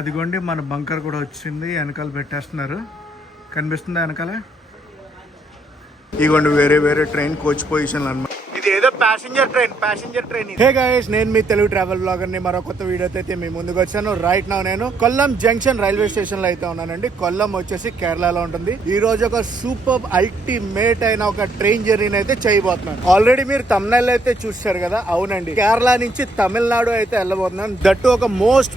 అదిగోండి మన బంకర్ కూడా వచ్చింది, వెనకాల పెట్టేస్తున్నారు. కనిపిస్తుందా వెనకాల? ఇదిగోండి వేరే వేరే ట్రైన్ కోచ్ పొజిషన్లు అన్నమాట. ఇది ఏదో ప్యాసింజర్ ట్రైన్. హే గైస్, నేను మీ తెలుగు ట్రావెల్ బ్లాగర్ ని మరో కొత్త వీడియోతో అయితే మీ ముందుకు వచ్చాను. రైట్ నౌ నేను కొల్లం జంక్షన్ రైల్వే స్టేషన్ లో అయితే ఉన్నానండి. కొల్లం వచ్చేసి కేరళలో ఉంటుంది. ఈ రోజు ఒక సూపర్ అల్టిమేట్ అయిన ఒక ట్రైన్ జర్నీని అయితే చేయబోతున్నాను. ఆల్రెడీ మీరు తమిళనాడు అయితే చూసారు కదా. అవునండి, కేరళ నుంచి తమిళనాడు అయితే వెళ్ళబోతున్నాను. దట్టు ఒక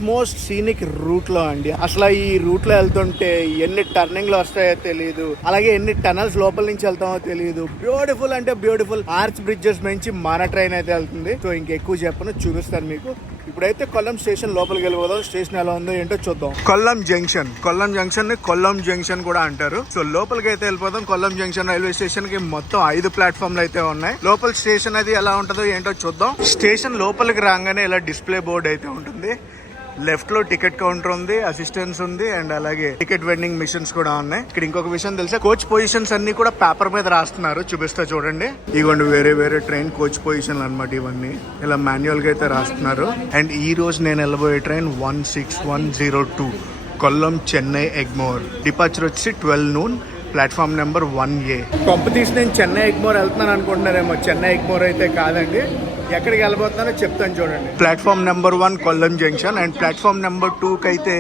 మోస్ట్ సీనిక్ రూట్ లో అండి. అసలు ఈ రూట్ లో వెళ్తుంటే ఎన్ని టర్నింగ్ లో వస్తాయో తెలియదు, అలాగే ఎన్ని టనల్స్ లోపల నుంచి వెళ్తామో తెలియదు. బ్యూటిఫుల్ అంటే బ్యూటిఫుల్ ఆర్చ్ బ్రిడ్జెస్ నుంచి మన ట్రైన్ అయితే వెళ్తుంది. సో ఇంకెక్కువ చెప్పను, చూపిస్తాను మీకు. ఇప్పుడైతే కొల్లం స్టేషన్ లోపలికి వెళ్ళిపోదాం. స్టేషన్ ఎలా ఉందో ఏంటో చూద్దాం. కొల్లం జంక్షన్ ని కొల్లం జంక్షన్ కూడా అంటారు. సో లోపలికి అయితే వెళ్ళిపోదాం. కొల్లం జంక్షన్ రైల్వే స్టేషన్ కి మొత్తం 5 ప్లాట్ఫామ్లు అయితే ఉన్నాయి. లోపల స్టేషన్ అది ఎలా ఉంటుందో ఏంటో చూద్దాం. స్టేషన్ లోపలికి రాగానే ఇలా డిస్ప్లే బోర్డు అయితే ఉంటుంది. లెఫ్ట్ లో టికెట్ కౌంటర్ ఉంది, అసిస్టెన్స్ ఉంది, అండ్ అలాగే టికెట్ వెండింగ్ మిషన్స్ కూడా ఉన్నాయి. ఇక్కడ ఇంకొక విషయం తెలుసా, కోచ్ పొజిషన్స్ అన్ని కూడా పేపర్ మీద రాస్తున్నారు. చూపిస్తా చూడండి. ఇవ్వండి వేరే వేరే ట్రైన్ కోచ్ పొజిషన్లు అనమాట. ఇవన్నీ ఇలా మాన్యువల్ గా అయితే రాస్తున్నారు. అండ్ ఈ రోజు నేను వెళ్ళబోయే ట్రైన్ 16102 కొల్లం చెన్నై ఎగ్మోర్. డిపార్చర్ వచ్చి 12 noon, ప్లాట్ఫామ్ నెంబర్ 1A. కొంపతీసి నేను చెన్నై ఎగ్మోర్ వెళ్తున్నాను అనుకుంటున్నారేమో. చెన్నై ఎగ్మోర్ అయితే కాదండి. ఎక్కడికి వెళ్ళబోతున్నానో చెప్తాను చూడండి. Platform number 1 Kollam junction, and platform number 2 కి అయితే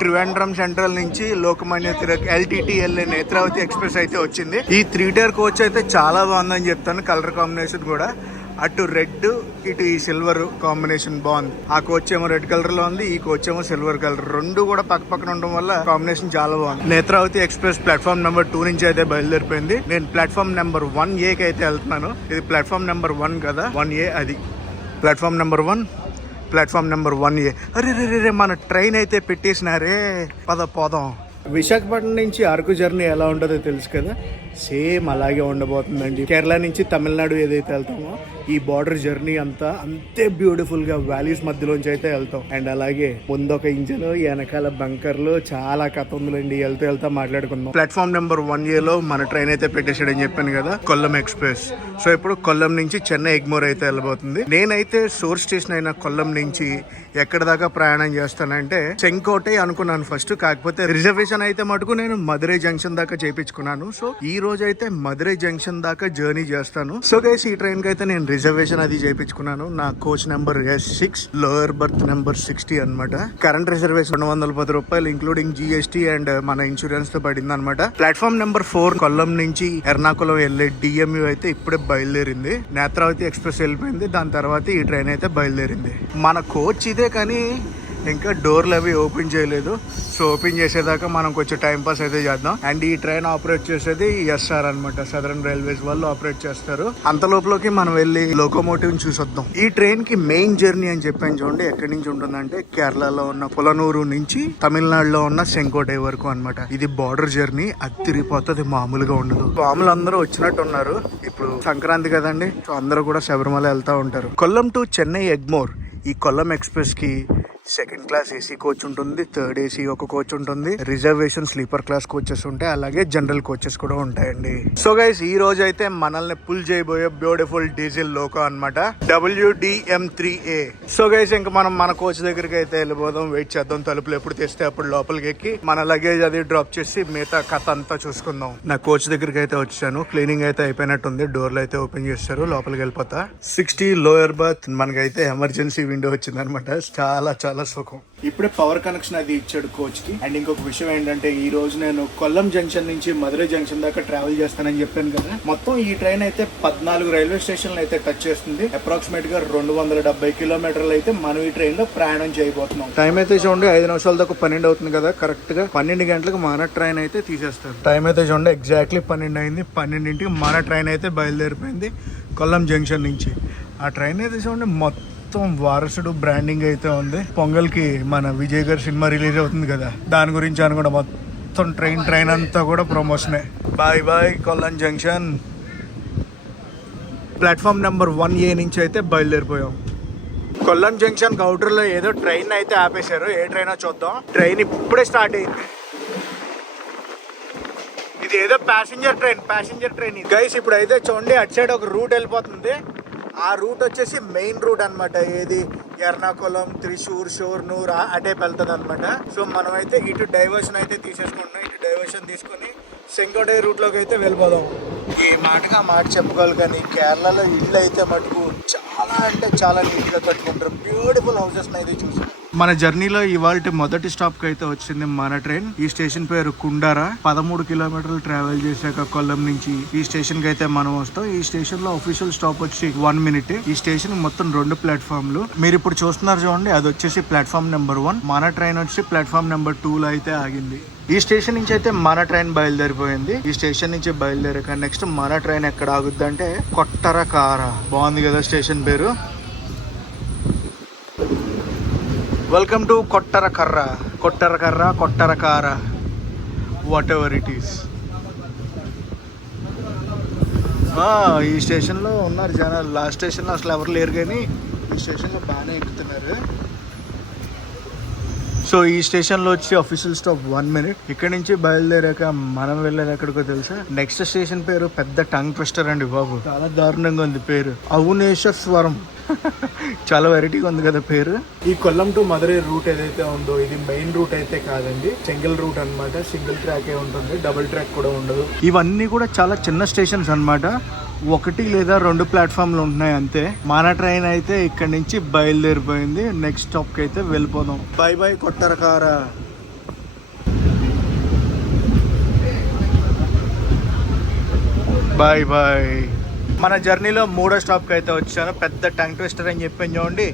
ట్రివాండ్రం సెంట్రల్ నుంచి లోకమాన్య తిలక్ LTTLA నేత్రావతి ఎక్స్ప్రెస్ అయితే వచ్చింది. ఈ 3-tier కోచ్ అయితే చాలా బాగుందని చెప్తాను. కలర్ కాంబినేషన్ కూడా అటు రెడ్ ఇటు ఈ సిల్వర్ కాంబినేషన్ బాగుంది. ఆ కోచ్ ఏమో రెడ్ కలర్ లో ఉంది, ఈ కోచ్ ఏమో సిల్వర్ కలర్. రెండు కూడా పక్క పక్కన ఉండడం వల్ల కాంబినేషన్ చాలా బాగుంది. నేత్రావతి ఎక్స్ప్రెస్ ప్లాట్ఫామ్ నెంబర్ 2 నుంచి అయితే బయలుదేరిపోయింది. నేను ప్లాట్ఫామ్ నెంబర్ 1A కి అయితే వెళ్తున్నాను. ఇది ప్లాట్ఫామ్ నెంబర్ 1 కదా, 1A అది platform number 1, platform number 1A. అరే మన ట్రైన్ అయితే పెట్టేసినారే, పోదాం. విశాఖపట్నం నుంచి అరకు జర్నీ ఎలా ఉంటుందో తెలుసు కదా, సేమ్ అలాగే ఉండబోతుందండి. కేరళ నుంచి తమిళనాడు ఏదైతే వెళ్తామో ఈ బార్డర్ జర్నీ అంతా అంతే బ్యూటిఫుల్ గా వ్యాలీస్ మధ్యలోంచి అయితే వెళ్తాం. అండ్ అలాగే ముందొక ఇంజన్, వెనకాల బంకర్లు, చాలా కథ ఉందండి. వెళ్తా మాట్లాడుకుందాం. ప్లాట్ఫామ్ నెంబర్ 1A లో మన ట్రైన్ అయితే పెట్టేసాడని చెప్పాను కదా, కొల్లం ఎక్స్ప్రెస్. సో ఇప్పుడు కొల్లం నుంచి చెన్నై ఎగ్మోర్ అయితే వెళ్ళబోతుంది. నేనైతే సోర్స్ స్టేషన్ అయిన కొల్లం నుంచి ఎక్కడ దాకా ప్రయాణం చేస్తానంటే చెంకోటే అనుకున్నాను ఫస్ట్. కాకపోతే రిజర్వేషన్ అయితే మటుకు నేను మధురై జంక్షన్ దాకా చేయించుకున్నాను. సో ఈ రోజు అయితే మధురై జంక్షన్ దాకా జర్నీ చేస్తాను. సో గైస్, ఈ ట్రైన్ కి అయితే నేను రిజర్వేషన్ అది చేయించుకున్నాను. నా coach number S6, lower birth number 60 అనమాట. కరెంట్ రిజర్వేషన్ 210 రూపాయలు ఇంక్లూడింగ్ GST అండ్ మన ఇన్సూరెన్స్ తో పడింది అనమాట. ప్లాట్ఫామ్ నెంబర్ 4 కొల్లం నుంచి ఎర్నాకుళం వెళ్ళే DMU అయితే ఇప్పుడే బయలుదేరింది. నేత్రావతి ఎక్స్ప్రెస్ వెళ్ళిపోయింది. దాని తర్వాత ఈ ట్రైన్ అయితే బయలుదేరింది. మన కోచ్ ఇదే కానీ ఇంకా డోర్లు అవి ఓపెన్ చేయలేదు. సో ఓపెన్ చేసేదాకా మనం కొంచెం టైం పాస్ అయితే చేద్దాం. అండ్ ఈ ట్రైన్ ఆపరేట్ చేసేది SR అనమాట, సదరన్ రైల్వేస్ వాళ్ళు ఆపరేట్ చేస్తారు. అంత లోపలికి మనం వెళ్ళి లోకోమోటివ్ చూసొద్దాం. ఈ ట్రైన్ కి మెయిన్ జర్నీ అని చెప్పాను చూడండి. ఎక్కడి నుంచి ఉంటుందంటే కేరళలో ఉన్న పులనూరు నుంచి తమిళనాడులో ఉన్న సెంకోటై వరకు అనమాట. ఇది బార్డర్ జర్నీ. అదిరిపోతుంది, మామూలుగా ఉండదు. స్వాములు అందరూ వచ్చినట్టు ఉన్నారు. ఇప్పుడు సంక్రాంతి కదండి, సో అందరూ కూడా శబరిమల వెళ్తా ఉంటారు. కొల్లం టు చెన్నై ఎగ్మోర్ ఈ కొల్లం ఎక్స్ప్రెస్ కి సెకండ్ క్లాస్ AC కోచ్ ఉంటుంది, థర్డ్ AC ఒక కోచ్ ఉంటుంది, రిజర్వేషన్ స్లీపర్ క్లాస్ కోచెస్ ఉంటాయి, అలాగే జనరల్ కోచెస్ కూడా ఉంటాయండి. సో గైస్, ఈ రోజు అయితే మనల్ని పుల్ చేయబోయే బ్యూటిఫుల్ డీజిల్ లోకో అన్నమాట, WDM3A. సో గైస్, ఇంకా మనం మన కోచ్ దగ్గరికి అయితే వెళ్ళిపోదాం. వెయిట్ చేద్దాం, తలుపులు ఎప్పుడు తెస్తే అప్పుడు లోపలికి ఎక్కి మన లగేజ్ అది డ్రాప్ చేసి మిగతా కథ అంతా చూసుకుందాం. నా కోచ్ దగ్గరికి అయితే వచ్చాను. క్లీనింగ్ అయితే అయిపోయినట్టుంది. డోర్లు అయితే ఓపెన్ చేస్తారు. లోపలికి వెళ్ళిపోతా. 60 లోయర్ బర్త్. మనకైతే ఎమర్జెన్సీ విండో వచ్చింది అనమాట. చాలా సుఖం. ఇప్పుడే పవర్ కనెక్షన్ అది ఇచ్చాడు కోచ్ కి. అండ్ ఇంకొక విషయం ఏంటంటే, ఈ రోజు నేను కొల్లం జంక్షన్ నుంచి మధురై జంక్షన్ దాకా ట్రావెల్ చేస్తానని చెప్పాను కదా. మొత్తం ఈ ట్రైన్ అయితే 14 రైల్వే స్టేషన్లు అయితే టచ్ చేస్తుంది. అప్రాక్సిమేట్ గా 270 కిలోమీటర్లు అయితే మనం ఈ ట్రైన్ లో ప్రయాణం చేయబోతున్నాం. టైం అయితే చూడండి, 5 నిమిషాల దాకా 12 అవుతుంది కదా. కరెక్ట్ గా 12 గంటలకు మన ట్రైన్ అయితే తీసేస్తారు. టైం అయితే చూడండి, ఎగ్జాక్ట్లీ 12 అయింది. 12ంటికి మన ట్రైన్ అయితే బయలుదేరిపోయింది కొల్లం జంక్షన్ నుంచి. ఆ ట్రైన్ అయితే చూడండి, మొత్తం వారసుడు బ్రాండింగ్ అయితే ఉంది. పొంగల్ కి మన విజయ్ గారి సినిమా రిలీజ్ అవుతుంది కదా, దాని గురించి అని కూడా మొత్తం ట్రైన్ అంతా కూడా ప్రమోషనే. Bye Kollam junction. Platform number 1A నుంచి అయితే బయలుదేరిపోయాం. కొల్లం జంక్షన్ కౌంటర్ లో ఏదో ట్రైన్ అయితే ఆపేశారు. ఏ ట్రైన్ చూద్దాం. ట్రైన్ ఇప్పుడే స్టార్ట్ అయింది. ఇది ఏదో ప్యాసింజర్ ట్రైన్ గైస్. ఇప్పుడు అయితే చూడండి, అటు సైడ్ ఒక రూట్ వెళ్ళిపోతుంది. ఆ రూట్ వచ్చేసి మెయిన్ రూట్ అనమాట. ఏది ఎర్నాకుళం, త్రిశూర్, షోర్నూర్ అటే వెళ్తుంది అనమాట. సో మనమైతే ఇటు డైవర్షన్ అయితే తీసేసుకుంటున్నాం. ఇటు డైవర్షన్ తీసుకొని సెంకోటే రూట్లోకి అయితే వెళ్ళిపోదాం. ఈ మాటగా మాట చెప్పుకోవాలి కానీ కేరళలో ఇల్లు అయితే మటుకు చాలా అంటే చాలా నీట్గా కట్టుకుంటారు. బ్యూటిఫుల్ హౌసెస్ అయితే చూసాం. మన జర్నీలో ఇవాళ మొదటి స్టాప్ కి అయితే వచ్చింది మన ట్రైన్. ఈ స్టేషన్ పేరు కుండారా. 13 కిలోమీటర్లు ట్రావెల్ చేశాక కొల్లం నుంచి ఈ స్టేషన్ కి అయితే మనం వస్తాం. ఈ స్టేషన్ లో అఫీషియల్ స్టాప్ వచ్చి 1 మినిట్. ఈ స్టేషన్ మొత్తం 2 ప్లాట్ఫామ్లు. మీరు ఇప్పుడు చూస్తున్నారు చూడండి, అది వచ్చేసి ప్లాట్ఫామ్ నెంబర్ 1. మన ట్రైన్ వచ్చి ప్లాట్ఫామ్ నెంబర్ 2 లో అయితే ఆగింది. ఈ స్టేషన్ నుంచి అయితే మన ట్రైన్ బయలుదేరిపోయింది. ఈ స్టేషన్ నుంచి బయలుదేరాక నెక్స్ట్ మన ట్రైన్ ఎక్కడ ఆగుద్ది అంటే కొట్టరకార. బాగుంది కదా స్టేషన్ పేరు. Welcome to Kottarakkara, Kottarakkara, Kottarakkara, whatever it is. ఈ స్టేషన్లో ఉన్నారు జనాలు. లాస్ట్ స్టేషన్లో అసలు ఎవరు లేరు కానీ ఈ స్టేషన్లో బాగానే ఎక్కుతున్నారు. సో ఈ స్టేషన్లో వచ్చి అఫీషియల్ స్టాప్ 1 మినిట్. ఇక్కడ నుంచి బయలుదేరాక మనం వెళ్ళేది ఎక్కడికో తెలుసా? నెక్స్ట్ స్టేషన్ పేరు పెద్ద టంగ్ ట్విస్టర్ అండి బాబు. చాలా దారుణంగా ఉంది పేరు. అవునేశ్వరం. చాలా వెరైటీగా ఉంది కదా పేరు. ఈ కొల్లం టు మధురై రూట్ ఏదైతే ఉందో ఇది మెయిన్ రూట్ అయితే కాదండి, సింగిల్ రూట్ అనమాట. సింగిల్ ట్రాక్ ఉంటుంది, డబుల్ ట్రాక్ కూడా ఉండదు. ఇవన్నీ కూడా చాలా చిన్న స్టేషన్స్ అనమాట. 1 లేదా 2 ప్లాట్ఫామ్లు ఉంటున్నాయి అంతే. మన ట్రైన్ అయితే ఇక్కడ నుంచి బయలుదేరిపోయింది. నెక్స్ట్ స్టాప్ కి అయితే వెళ్ళిపోదాం. Bye bye Kottarakkara. Bye bye. మన జర్నీలో 3వ స్టాప్కి అయితే వచ్చాను. పెద్ద టంగ్ ట్విస్టర్ అని చెప్పాను చూడండి,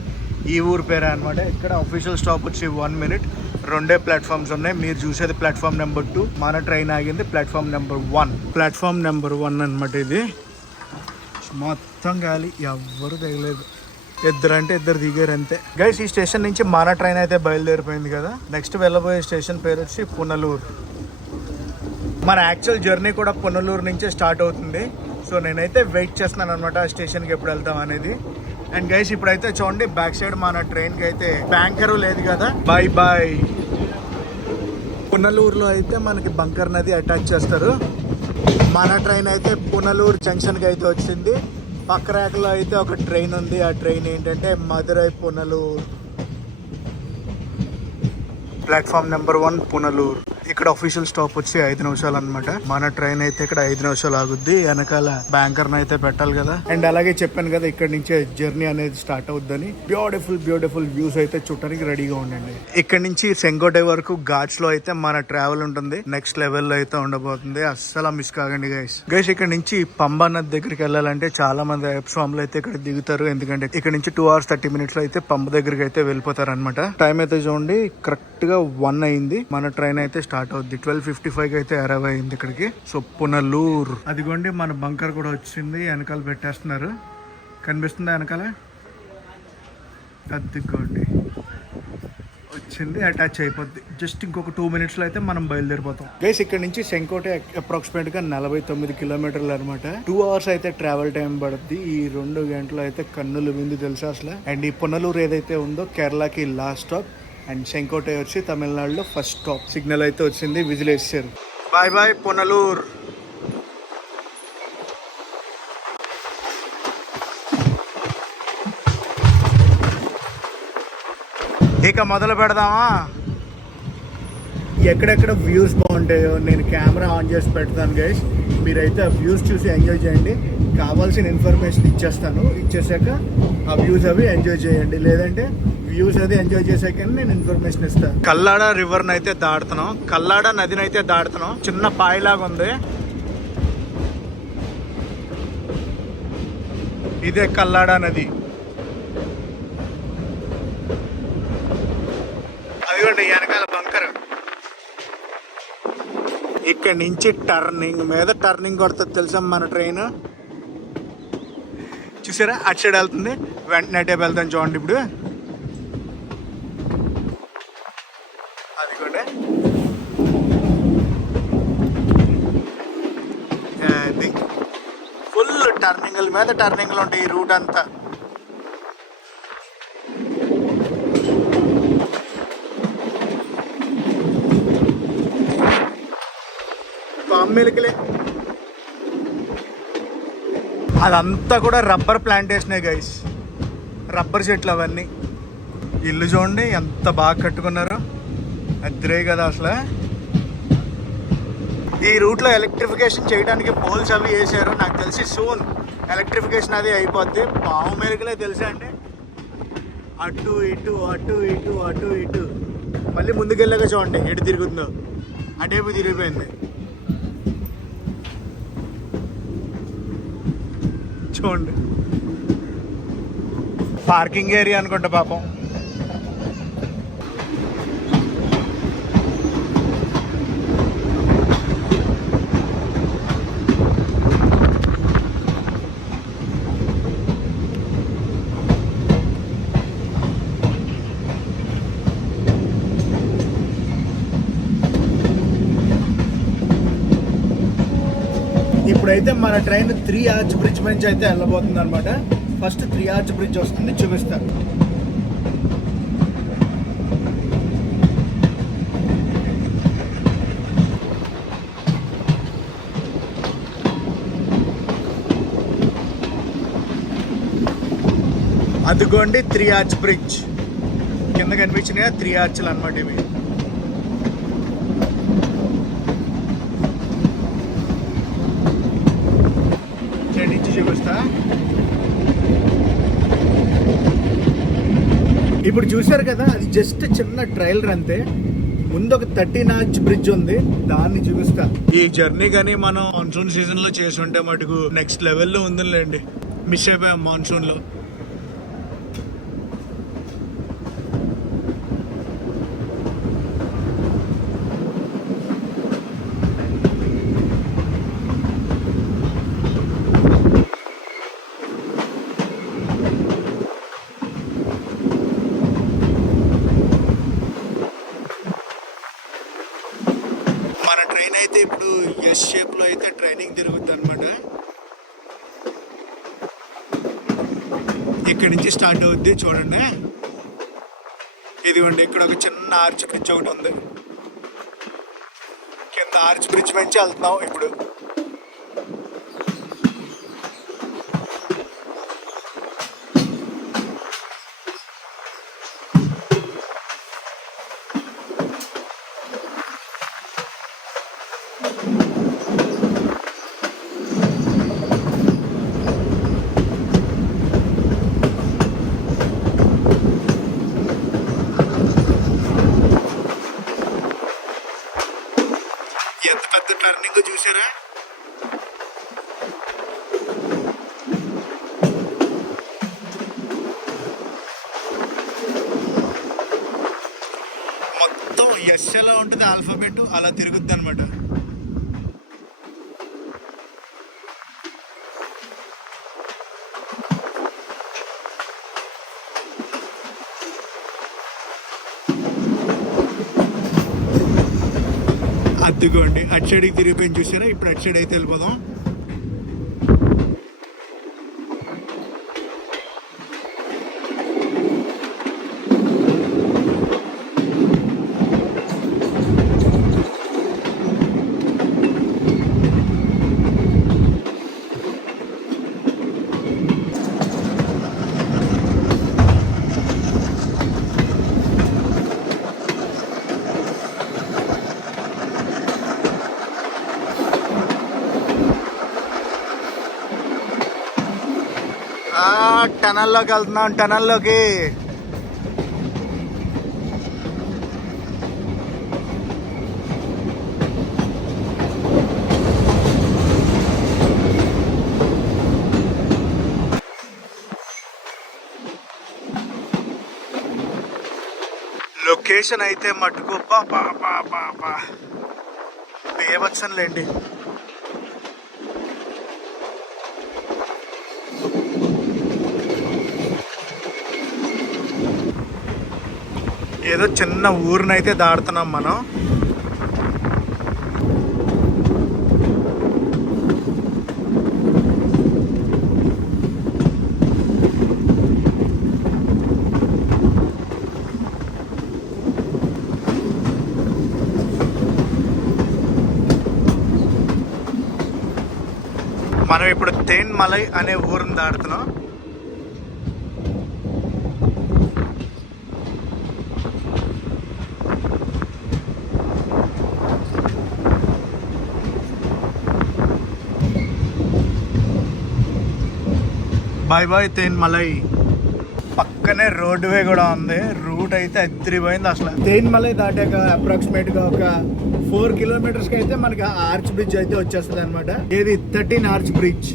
ఈ ఊరు పేరే అనమాట. ఇక్కడ అఫీషియల్ స్టాప్ వచ్చి 1 మినిట్. 2 ప్లాట్ఫామ్స్ ఉన్నాయి. మీరు చూసేది ప్లాట్ఫామ్ నెంబర్ 2. మన ట్రైన్ ఆగింది ప్లాట్ఫామ్ నెంబర్ 1. ప్లాట్ఫామ్ నెంబర్ 1 అనమాట ఇది. మొత్తం గాలి, ఎవ్వరు తగలేదు. ఇద్దరు దిగారు అంతే. గైస్ ఈ స్టేషన్ నుంచి మన ట్రైన్ అయితే బయలుదేరిపోయింది కదా. నెక్స్ట్ వెళ్ళబోయే స్టేషన్ పేరు వచ్చి పునలూరు. మన యాక్చువల్ జర్నీ కూడా పునలూరు నుంచే స్టార్ట్ అవుతుంది. సో నేనైతే వెయిట్ చేస్తున్నాను అనమాట ఆ స్టేషన్కి ఎప్పుడు వెళ్తాం అనేది. అండ్ గైస్ ఇప్పుడైతే చూడండి బ్యాక్ సైడ్ మన ట్రైన్కి అయితే బ్యాంకరు లేదు కదా. Bye bye. పునలూరులో అయితే మనకి బంకర్ నది అటాచ్ చేస్తారు. మన ట్రైన్ అయితే పునలూరు జంక్షన్కి అయితే వచ్చింది. పక్క ర్యాక్లో అయితే ఒక ట్రైన్ ఉంది. ఆ ట్రైన్ ఏంటంటే మధురై పునలూరు. Platform number 1 Punalur. ఇక్కడ అఫీషియల్ స్టాప్ వచ్చి 5 నిమిషాలు అనమాట. మన ట్రైన్ అయితే ఇక్కడ 5 నిమిషాలు ఆగుద్ది. వెనకాల బ్యాంకర్ అయితే పెట్టాలి కదా. అండ్ అలాగే చెప్పాను కదా ఇక్కడ నుంచే జర్నీ అనేది స్టార్ట్ అవుద్దని. బ్యూటిఫుల్ వ్యూస్ అయితే చూడటానికి రెడీగా ఉండండి. ఇక్కడ నుంచి సెంకోటే వరకు ఘాట్స్ లో అయితే మన ట్రావెల్ ఉంటుంది. నెక్స్ట్ లెవెల్ లో అయితే ఉండబోతుంది. అస్సలు మిస్ కాకండి గైస్. ఇక్కడ నుంచి పంబా నది దగ్గరికి వెళ్ళాలంటే చాలా మంది స్వాములు అయితే ఇక్కడ దిగుతారు. ఎందుకంటే ఇక్కడ నుంచి 2 hours 30 minutes లో అయితే పంబ దగ్గరికి అయితే వెళ్ళిపోతారు అనమాట. టైం అయితే చూడండి కరెక్ట్ గా 1 అయింది. మన ట్రైన్ అయితే స్టార్ట్ అవుద్ది. 12:55 అయితే అరైవ్ అయింది ఇక్కడికి. సో పునలూరు. అదిగోండి మన బంకర్ కూడా వచ్చింది. వెనకాల పెట్టేస్తున్నారు, కనిపిస్తుందా వెనకాల? అదిగోండి వచ్చింది, అటాచ్ అయిపోద్ది. జస్ట్ ఇంకొక 2 minutes లో అయితే మనం బయలుదేరిపోతాం. గైస్ ఇక్కడ నుంచి సెంకోటే అప్రాక్సిమేట్ గా 49 కిలోమీటర్లు అనమాట. 2 hours అయితే ట్రావెల్ టైం పడుద్ది. ఈ 2 గంటలు అయితే కన్నులు విందు తెలుసా అసలు. అండ్ ఈ పునలూరు ఏదైతే ఉందో కేరళకి లాస్ట్ స్టాప్. అండ్ సెంకోటే వచ్చి తమిళనాడులో ఫస్ట్ స్టాప్. సిగ్నల్ అయితే వచ్చింది, విజిల్ వేసారు. Bye bye Punalur. ఇక మొదలు పెడదామా? ఎక్కడెక్కడ వ్యూస్ బాగుంటాయో నేను కెమెరా ఆన్ చేసి పెడతాను గైస్. మీరైతే ఆ వ్యూస్ చూసి ఎంజాయ్ చేయండి. కావాల్సిన ఇన్ఫర్మేషన్ ఇచ్చేసాక ఆ వ్యూస్ అవి ఎంజాయ్ చేయండి. లేదంటే వ్యూస్ అది ఎంజాయ్ చేసాక నేను ఇన్ఫర్మేషన్ ఇస్తాను. కల్లాడ రివర్ని అయితే దాడుతున్నాం. కల్లాడ నదిని అయితే దాడుతున్నాం. చిన్న పాయిలాగా ఉంది. ఇదే కల్లాడ నది. అదిగోండి వెనకాల బంకర్. ఇక్కడ నుంచి టర్నింగ్ కొడుతుంది తెలుసా మన ట్రైన్. చూసారా అటు సైడ్ వెళ్తుంది. వెంటనే అటే వెళ్తాను చూడండి. ఇప్పుడు అదిగోండి ఫుల్ టర్నింగ్ల మీద టర్నింగ్లు ఉంటాయి ఈ రూట్ అంతా. పామ్మిలికలే అదంతా కూడా రబ్బర్ ప్లాంటేషనే గైస్. రబ్బర్ చెట్లు అవన్నీ. ఇల్లు చూడండి ఎంత బాగా కట్టుకున్నారు, అద్దరే కదా అసలు. ఈ రూట్లో ఎలక్ట్రిఫికేషన్ చేయడానికి పోల్స్ అవి వేసారు. నాకు తెలిసి సూన్ ఎలక్ట్రిఫికేషన్ అది అయిపోద్ది. పావు మెరుగులే తెలుసా అండి, అటు ఇటు అటు ఇటు అటు ఇటు. మళ్ళీ ముందుకెళ్ళాక చూడండి ఎటు తిరుగుతుందో, అటేపు తిరిగిపోయింది చూడండి. పార్కింగ్ ఏరియా అనుకుంటా పాపం. ఇప్పుడైతే మన ట్రైన్ 3 ఆర్చ్ బ్రిడ్జ్ నుంచి అయితే వెళ్ళబోతుంది అనమాట. ఫస్ట్ 3 ఆర్చ్ బ్రిడ్జ్ వస్తుంది, చూపిస్తాను. అదిగోండి 3 ఆర్చ్ బ్రిడ్జ్. కింద కనిపించినాయి 3 ఆర్చ్లు అనమాట ఇవి. చూపిస్తా. ఇప్పుడు చూసారు కదా, అది జస్ట్ చిన్న ట్రైలర్ అంతే. ముందు ఒక 13 ఆర్చ్ బ్రిడ్జ్ ఉంది, దాన్ని చూపిస్తా. ఈ జర్నీ కానీ మనం మాన్సూన్ సీజన్ లో చేసి ఉంటే మటుకు నెక్స్ట్ లెవెల్లో ఉందిలేండి. మిస్ అయిపోయాం మాన్సూన్ లో. ట్రైన్ అయితే ఇప్పుడు ఎస్ షేప్ లో అయితే ట్రైనింగ్ తిరుగుతుంది అనమాట. ఇక్కడి నుంచి స్టార్ట్ అవుద్ది చూడండి. ఇదిగోండి ఇక్కడ ఒక చిన్న ఆర్చ్ బ్రిడ్జ్ ఒకటి ఉంది. కింద ఆర్చ్ బ్రిడ్జ్ నుంచి వెళ్తున్నాం ఇప్పుడు. ఎంత పెద్ద టర్నింగ్ చూసారా. మొత్తం ఎస్ ఎలా ఉంటుంది ఆల్ఫాబెట్ అలా తిరుగుద్ది అనమాట. అదిగోండి అటు సైడ్కి తిరిగిపోయింది చూసారా. ఇప్పుడు అటు సైడ్ అయితే వెళ్ళిపోదాం. టనల్లోకి వెళ్తున్నాం, టనల్లోకి. లొకేషన్ అయితే మటుకు బేవచ్చంలేండి. ఏదో చిన్న ఊరినైతే దాడుతున్నాం మనం. మనం ఇప్పుడు తేన్మలై అనే ఊరిని దాడుతున్నాం. Bye bye తేన్మలై. పక్కనే రోడ్ వే కూడా ఉంది. రూట్ అయితే అదిరిపోయింది అసలు. తేన్మలై దాటాక అప్రాక్సిమేట్ గా ఒక 4 కిలోమీటర్స్ కి అయితే మనకి ఆర్చ్ బ్రిడ్జ్ అయితే వచ్చేస్తుంది అనమాట. ఇది 13 ఆర్చ్ బ్రిడ్జ్.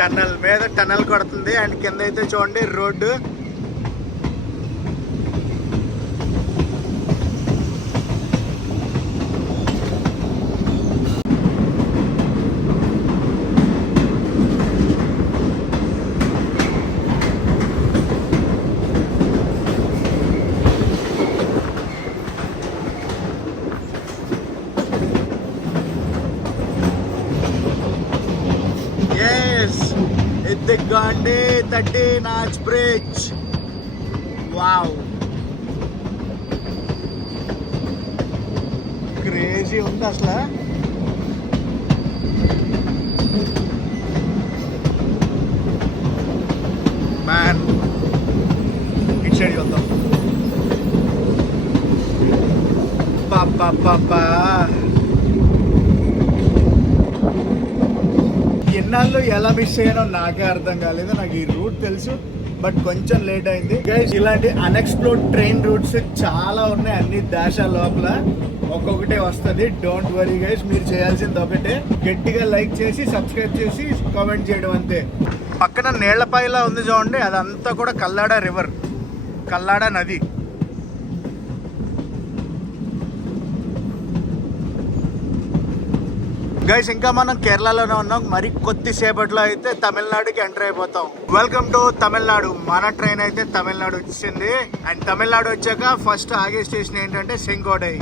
టన్నల్ మీద టన్నల్ కొడుతుంది అండ్ కింద అయితే చూడండి రోడ్డు. ఇదిగోండి 13 ఆర్చ్ బ్రిడ్జ్. వావ్, క్రేజీ ఉంది అసలు. మ్యాన్ ఇటు సైడ్ చూద్దాం. పాపా ఎన్నాళ్ళు ఎలా మిస్ అయ్యానో నాకే అర్థం కాలేదు. నాకు ఈ రూట్ తెలుసు బట్ కొంచెం లేట్ అయింది గైస్. ఇలాంటి అన్ఎక్స్ప్లోర్డ్ ట్రైన్ రూట్స్ చాలా ఉన్నాయి అన్ని దేశాల లోపల. ఒక్కొక్కటే వస్తుంది. డోంట్ వరీ గైస్, మీరు చేయాల్సింది ఒకటే, గట్టిగా లైక్ చేసి సబ్స్క్రైబ్ చేసి కామెంట్ చేయడం అంతే. పక్కన నీళ్లపాయలా ఉంది చూడండి, అదంతా కూడా కల్లాడ రివర్, కల్లాడ నది. గైస్ ఇంకా మనం కేరళలోనే ఉన్నాం. మరి కొద్దిసేపట్లో అయితే తమిళనాడుకి ఎంటర్ అయిపోతాం. Welcome to Tamil Nadu. మన ట్రైన్ అయితే తమిళనాడు వచ్చింది. అండ్ తమిళనాడు వచ్చాక ఫస్ట్ ఆగే స్టేషన్ ఏంటంటే సెంకోటై.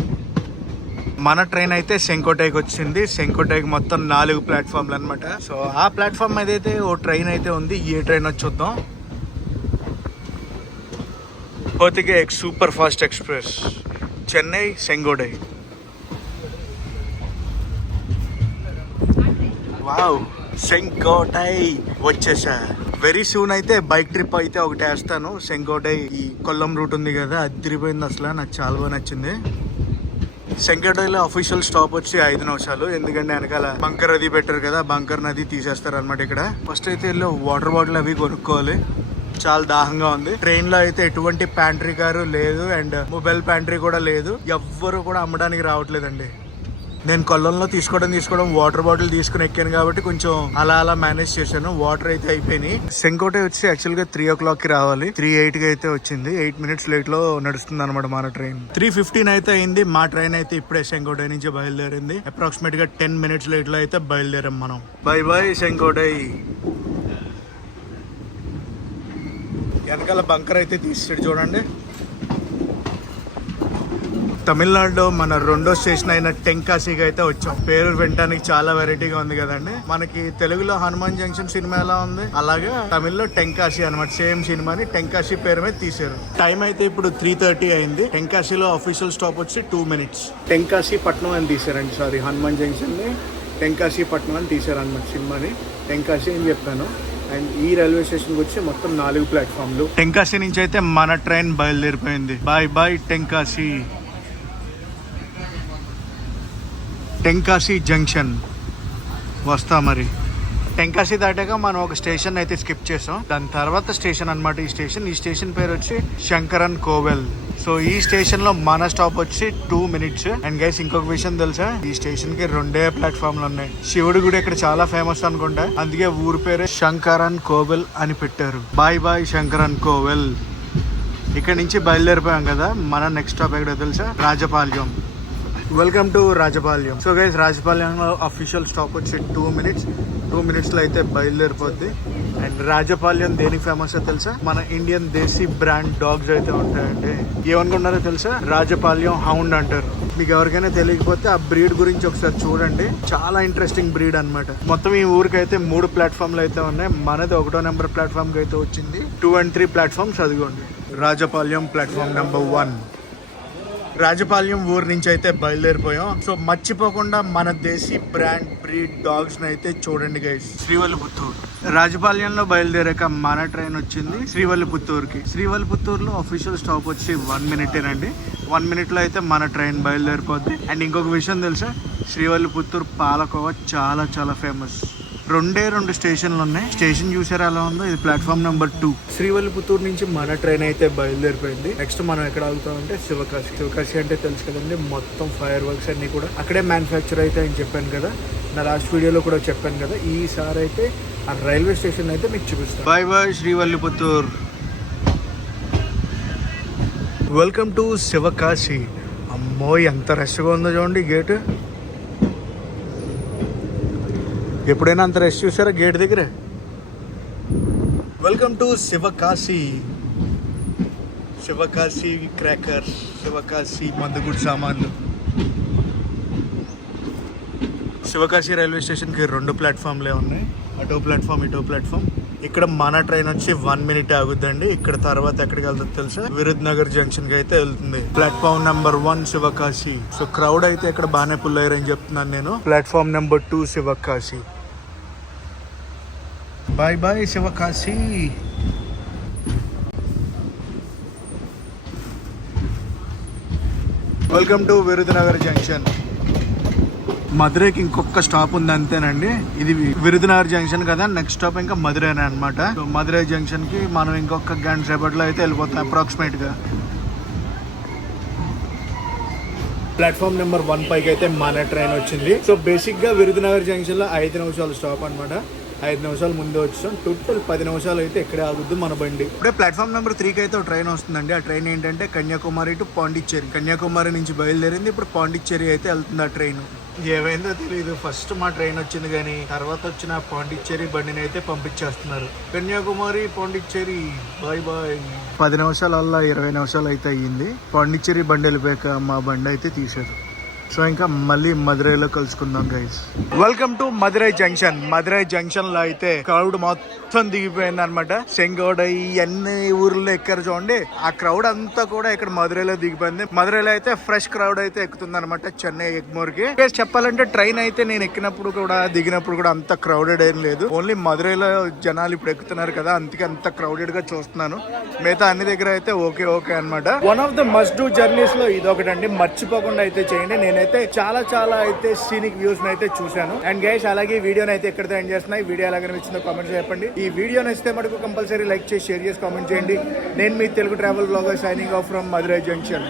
మన ట్రైన్ అయితే సెంకోటైకి వచ్చింది. సెంకోటైకి మొత్తం 4 ప్లాట్ఫామ్లు అనమాట. సో ఆ ప్లాట్ఫామ్ ఏదైతే ఓ ట్రైన్ అయితే ఉంది. ఏ ట్రైన్ వచ్చి చూద్దాం. Pothigai super fast express Chennai Sengottai. Wow, Sengottai వచ్చేసా. వెరీ సూన్ అయితే బైక్ ట్రిప్ అయితే ఒకటి వేస్తాను. సెంకోటై ఈ కొల్లం రూట్ ఉంది కదా, అదిరిపోయింది అసలు. నాకు చాలా బాగా నచ్చింది. సెంకోటైలో అఫీషియల్ స్టాప్ వచ్చి 5 నిమిషాలు. ఎందుకంటే వెనకాల బంకర్ అది పెట్టారు కదా, బంకర్ నది తీసేస్తారు అనమాట ఇక్కడ. ఫస్ట్ అయితే వెళ్ళి వాటర్ బాటిల్ అవి కొనుక్కోవాలి. చాలా దాహంగా ఉంది. ట్రైన్ లో అయితే ఎటువంటి ప్యాంట్రీ కారు లేదు అండ్ మొబైల్ ప్యాంట్రీ కూడా లేదు. ఎవ్వరు కూడా అమ్మడానికి రావట్లేదండి. నేను కొల్లంలో తీసుకోవడం వాటర్ బాటిల్ తీసుకుని ఎక్కాను కాబట్టి కొంచెం అలా మేనేజ్ చేశాను. వాటర్ అయితే అయిపోయినాయి. సెంకోటై వచ్చి యాక్చువల్ గా 3 o'clock కి రావాలి. 3:08 కి అయితే వచ్చింది. 8 minutes లేట్ లో నడుస్తుంది అనమాట మన ట్రైన్. 3:15 అయితే అయింది. మా ట్రైన్ అయితే ఇప్పుడే సెంకోటై నుంచి బయలుదేరింది. అప్రాక్సిమేట్ గా 10 minutes లేట్ లో అయితే బయలుదేరాం మనం. Bye bye Sengottai. వెనకాల బంకర్ అయితే తీసాడు చూడండి. తమిళనాడులో మన రెండో స్టేషన్ అయిన టెంకాసీకి అయితే వచ్చాం. పేరు వినడానికి చాలా వెరైటీగా ఉంది కదండి. మనకి తెలుగులో హనుమాన్ జంక్షన్ సినిమా ఎలా ఉంది, అలాగే తమిళ్లో టెంకాసీ అనమాట. సేమ్ సినిమాని టెంకాసీ పేరు మీద తీశారు. టైం అయితే ఇప్పుడు 3:30 అయింది. టెంకాసీలో అఫీషియల్ స్టాప్ వచ్చి 2 minutes. టెంకాసీ పట్నం అని తీశారండి. సారీ, హనుమాన్ జంక్షన్ ని టెంకాసీ పట్నం అని తీశారు అనమాట సినిమాని. టెంకాసీ అని చెప్పాను. అండ్ ఈ రైల్వే స్టేషన్ వచ్చి మొత్తం 4 ప్లాట్ఫామ్లు. టెంకాసీ నుంచి అయితే మన ట్రైన్ బయలుదేరిపోయింది. Bye bye Tenkasi. Tenkasi junction వస్తా. మరి టెంకాసీ దాటాక మనం ఒక స్టేషన్ అయితే స్కిప్ చేసాం. దాని తర్వాత స్టేషన్ అనమాట ఈ స్టేషన్ పేరు వచ్చి శంకరన్ కోవెల్. సో ఈ స్టేషన్ లో మన స్టాప్ వచ్చి 2 minutes. అండ్ గైస్ ఇంకొక విషయం తెలుసా, ఈ స్టేషన్ కి 2 ప్లాట్ఫామ్లు ఉన్నాయి. శివుడు గుడి ఇక్కడ చాలా ఫేమస్ అనుకుంటా, అందుకే ఊరు పేరు శంకరన్ కోవెల్ అని పెట్టారు. Bye bye Sankaran Kovil. ఇక్కడ నుంచి బయలుదేరిపోయాం కదా, మన నెక్స్ట్ స్టాప్ ఎక్కడ తెలుసా, Rajapalayam. Welcome to Rajapalayam. So guys రాజపాల్యంలో అఫీషియల్ స్టాప్ వచ్చి 2 minutes. 2 minutes లో అయితే బయలుదేరిపోద్ది. అండ్ రాజపాల్యం దేనికి ఫేమస్ తెలుసా, మన ఇండియన్ దేశీ బ్రాండ్ డాగ్స్ అయితే ఉంటాయండి. ఏమనుకున్నారో తెలుసా, రాజపాల్యం హౌండ్ అంటారు. మీకు ఎవరికైనా తెలియకపోతే ఆ బ్రీడ్ గురించి ఒకసారి చూడండి. చాలా ఇంట్రెస్టింగ్ బ్రీడ్ అనమాట. మొత్తం ఈ ఊరికైతే 3 ప్లాట్ఫామ్లు అయితే ఉన్నాయి. మనది 1వ నెంబర్ ప్లాట్ఫామ్ కి అయితే వచ్చింది. 2 and 3 ప్లాట్ఫామ్స్ అదిగోండి. రాజపాల్యం ప్లాట్ఫామ్ నెంబర్ 1. రాజపాలెం ఊరు నుంచి అయితే బయలుదేరిపోయాం. సో మర్చిపోకుండా మన దేశీ బ్రాండ్ బ్రీడ్ డాగ్స్ అయితే చూడండి గైస్. శ్రీవల్లిపుత్తూరు రాజపాలెంలో బయలుదేరాక మన ట్రైన్ వచ్చింది శ్రీవల్లిపుత్తూరుకి. శ్రీవల్లిపుత్తూరులో అఫీషియల్ స్టాప్ వచ్చి 1 మినిటేనండి. 1 మినిట్లో అయితే మన ట్రైన్ బయలుదేరిపోద్ది. అండ్ ఇంకొక విషయం తెలుసా, శ్రీవల్లిపుత్తూరు పాలకోవా చాలా చాలా ఫేమస్. 2 స్టేషన్లు ఉన్నాయి. స్టేషన్ చూసారా ఎలా ఉందో, ఇది ప్లాట్ఫామ్ నెంబర్ 2. శ్రీవల్లిపుత్తూరు నుంచి మన ట్రైన్ అయితే బయలుదేరిపోయింది. నెక్స్ట్ మనం ఎక్కడ ఆగుతామంటే శివకాశి. శివకాశి అంటే తెలుసు కదండి, మొత్తం ఫైర్ వర్క్స్ అన్ని కూడా అక్కడే మ్యానుఫ్యాక్చర్ అయితే అని చెప్పాను కదా, నా లాస్ట్ వీడియోలో కూడా చెప్పాను కదా. ఈసారి అయితే ఆ రైల్వే స్టేషన్ అయితే మీకు చూపిస్తాను. Bye bye Srivilliputhur. Welcome to Sivakasi. అమ్మో ఎంత రష్గా ఉందో చూడండి గేట్. ఎప్పుడైనా అంత రష్ చూసారా గేట్ దగ్గర? Welcome to Sivakasi. Sivakasi crackers, Sivakasi మందుగుడి సామాన్లు. శివకాశి రైల్వే స్టేషన్కి 2 ప్లాట్ఫామ్లే ఉన్నాయి, అటో ప్లాట్ఫామ్ ఇటో ప్లాట్ఫామ్. ఇక్కడ మన ట్రైన్ వచ్చి 1 మినిట్ ఆగుద్దండి. ఇక్కడ తర్వాత ఎక్కడికి వెళ్తుంది తెలుసా, విరుద్ నగర్ జంక్షన్ కి అయితే వెళ్తుంది. Platform number 1 Sivakasi. So crowd అయితే ఇక్కడ బాగానే పుల్ అయ్యారని చెప్తున్నాను నేను. Platform number 2 Sivakasi. Bye bye Sivakasi. Welcome to Virudhunagar junction. మధురైకి ఇంకొక స్టాప్ ఉంది అంతేనండి. ఇది విరుదునగర్ జంక్షన్ కదా, నెక్స్ట్ స్టాప్ ఇంకా మధురైనే అనమాట. మధురై జంక్షన్ కి మనం ఇంకొక గంట సేపట్లో అయితే వెళ్ళిపోతాం అప్రాక్సిమేట్ గా. ప్లాట్ఫామ్ నెంబర్ 1 పైకి అయితే మన ట్రైన్ వచ్చింది. సో బేసిక్ గా విరుదునగర్ జంక్షన్ లో 5 నిమిషాలు స్టాప్ అనమాట. 5 నిమిషాలు ముందే వచ్చాం. టోటల్ 10 నిమిషాలు అయితే ఎక్కడే ఆగుద్దు మన బండి. ఇప్పుడే ప్లాట్ఫామ్ నెంబర్ 3కి అయితే ఒక ట్రైన్ వస్తుందండి. ఆ ట్రైన్ ఏంటంటే కన్యాకుమారి టు పాండిచ్చేరి. కన్యాకుమారి నుంచి బయలుదేరింది, ఇప్పుడు పాండిచ్చేరి అయితే వెళ్తుంది ఆ ట్రైన్. ఏమైందో తెలియదు, ఫస్ట్ మా ట్రైన్ వచ్చింది కానీ తర్వాత వచ్చిన పాండిచ్చేరి బండిని అయితే పంపించేస్తున్నారు. Kanyakumari Pondicherry bye bye. 10 నిమిషాలల్లా 20 నిమిషాలు అయితే అయ్యింది. పాండిచ్చేరి బండి వెళ్ళిపోయాక మా బండి అయితే తీశారు. సో ఇంకా మళ్ళీ మధురైలో కలుసుకుందాం guys. Welcome to Madurai junction. Madurai junction లో అయితే క్రౌడ్ మొత్తం దిగిపోయింది అనమాట. సెంగోడ అన్ని ఊర్లో ఎక్కారు చూడండి, ఆ క్రౌడ్ అంతా కూడా ఇక్కడ మధురైలో దిగిపోయింది. మధురైలో అయితే ఫ్రెష్ క్రౌడ్ అయితే ఎక్కుతుంది అనమాట చెన్నై ఎగ్మోర్ కి. చెప్పాలంటే ట్రైన్ అయితే నేను ఎక్కినప్పుడు కూడా దిగినప్పుడు కూడా అంత క్రౌడెడ్ ఏం లేదు. ఓన్లీ మధురైలో జనాలు ఇప్పుడు ఎక్కుతున్నారు కదా, అందుకే అంత క్రౌడెడ్ గా చూస్తున్నాను. మిగతా అన్ని దగ్గర అయితే ఓకే ఓకే అనమాట. One of the must do journeys లో ఇది ఒకటండి, మర్చిపోకుండా అయితే చేయండి. నేనైతే చాలా అయితే సీనిక్ వ్యూస్ అయితే చూశాను. అండ్ గైస్ అలాగే వీడియోని అయితే ఎక్కడితో ఎండ్ చేస్తున్నా. ఈ వీడియో ఎలా కనిపించిందో కామెంట్ చెప్పండి. ఈ వీడియో నచ్చితే మటుకు కంపల్సరీ లైక్ చేసి షేర్ చేసి కామెంట్ చేయండి. నేను మీ Telugu travel blogger signing off from Madurai junction.